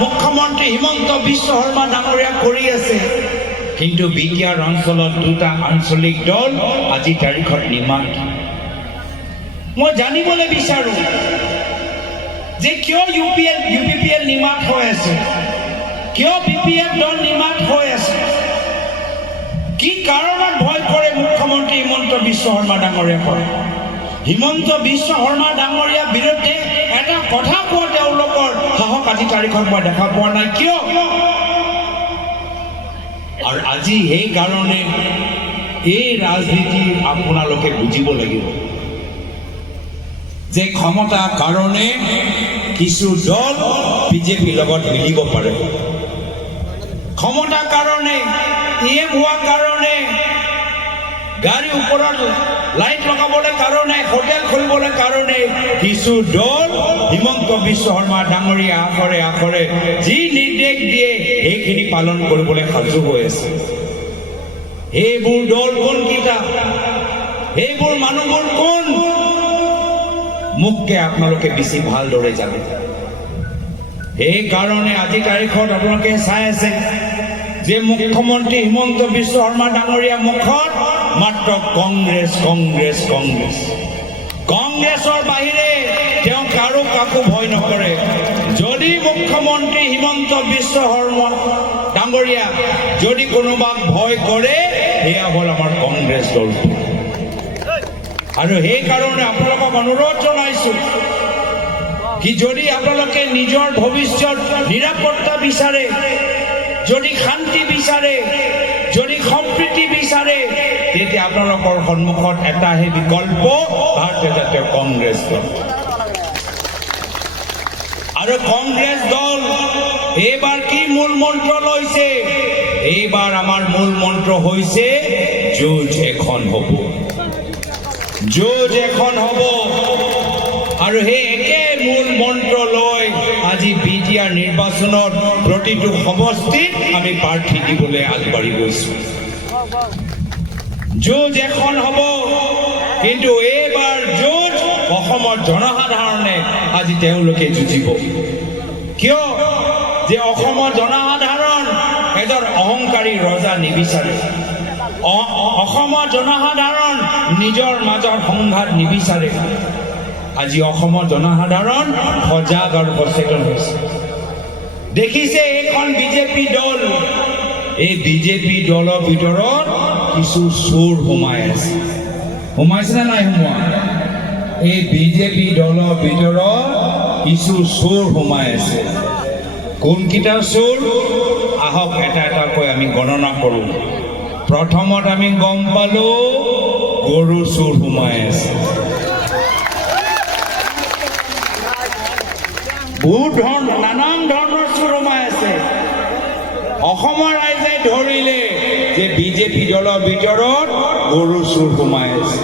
মুখ্যমন্ত্ৰী হিমন্ত বিশ্ব শৰ্মা ডাঙৰীয়া কৰি আছে, কিন্তু বিটিআৰ অঞ্চলত দুটা আঞ্চলিক দল আজি তাৰিখত নিমাত। মই জানিবলৈ বিচাৰোঁ যে কিয় UPPL নিমাত হৈ আছে, কিয় BPF দল নিমাত হৈ আছে, কি কাৰণত ভয় কৰে মুখ্যমন্ত্ৰী হিমন্ত বিশ্ব শৰ্মা ডাঙৰীয়া কৰে। হিমন্ত বিশ্ব শৰ্মা ডাঙৰীয়াৰ বিৰুদ্ধে এটা কথা কোৱা তেওঁলোকৰ সাহস আজি তাৰিখত মই দেখা পোৱা নাই। কিয়? আৰু আজি সেইকাৰণে এই ৰাজনীতি আপোনালোকে বুজিব লাগিব যে ক্ষমতাৰ কাৰণে কিছু দল বিজেপিৰ লগত মিলিব পাৰে, ক্ষমতাৰ কাৰণে EM হোৱাৰ কাৰণে, গাড়ীৰ ওপৰত লাইট লগাবলৈ কাৰণে, হোটেল খুলিবলৈ কাৰণে কিছু দল হিমন্ত বিশ্ব শৰ্মা ডাঙৰীয়া আখৰে আখৰে যি নিৰ্দেশ দিয়ে সেইখিনি পালন কৰিবলৈ সাজু হৈ আছে। সেইবোৰ দল কোনকেইটা, সেইবোৰ মানুহবোৰ কোন, মোককে আপোনালোকে বেছি ভালদৰে জানে। সেইকাৰণে আজি তাৰিখত আপোনালোকে চাই আছে যে মুখ্যমন্ত্ৰী হিমন্ত বিশ্ব শৰ্মা ডাঙৰীয়া মুখত মাত্ৰ কংগ্ৰেছ কংগ্ৰেছ কংগ্ৰেছ, কংগ্ৰেছৰ বাহিৰে তেওঁ কাকো ভয় নকৰে। যদি মুখ্যমন্ত্ৰী হিমন্ত বিশ্ব শৰ্মা ডাঙৰীয়া যদি কোনোবাক ভয় কৰে সেয়া হ'ল আমাৰ কংগ্ৰেছ দলটো। আৰু সেইকাৰণে আপোনালোকক অনুৰোধ জনাইছোঁ কি যদি আপোনালোকে নিজৰ ভৱিষ্যত নিৰাপত্তা বিচাৰে, যদি শান্তি বিচাৰে, যদি সম্প্ৰীতি বিচাৰে, তেতিয়া আপোনালোকৰ সন্মুখত এটাহে বিকল্প, ভাৰতীয় জাতীয় কংগ্ৰেছ দল। আৰু কংগ্ৰেছ দল এইবাৰ কি মূল মন্ত্ৰ লৈছে? এইবাৰ আমাৰ মূল মন্ত্ৰ হৈছে যুঁজ এখন হ'ব, যুঁজ এখন হ'ব। আৰু সেই একে মূল মন্ত্ৰ লৈ আজি বিটিআৰ নিৰ্বাচনত প্ৰতিটো সমষ্টিত আমি প্ৰাৰ্থী দিবলৈ আগবাঢ়ি গৈছোঁ। যুঁজ এখন হ'ব, কিন্তু এইবাৰ যুঁজ অসমৰ জনসাধাৰণে আজি তেওঁলোকে যুঁজিব। কিয়? যে অসমৰ জনসাধাৰণ এজন অহংকাৰী ৰজা নিবিচাৰে, অসমৰ জনসাধাৰণ নিজৰ মাজত সংঘাত নিবিচাৰে। আজি অসমৰ জনসাধাৰণ সজাগ আৰু সচেতন হৈছে। দেখিছে এইখন বিজেপি দল, এই বিজেপি দলৰ ভিতৰত কিছু চোৰ সোমাই আছে, সোমাইছে নে নাই সোমোৱা? এই বিজেপি দলৰ ভিতৰত কিছু চোৰ সোমাই আছে। কোনকেইটা চোৰ? আহক এটা এটাকৈ আমি গণনা কৰোঁ। প্ৰথমত আমি গম পালোঁ গৰু চোৰ সোমাই আছে, বহুত নানান ধৰণৰ চোৰ সোমাই আছে। অসমৰ ৰাইজে ধৰিলে যে বিজেপি দলৰ ভিতৰত গৰু চোৰ সোমাই আছে।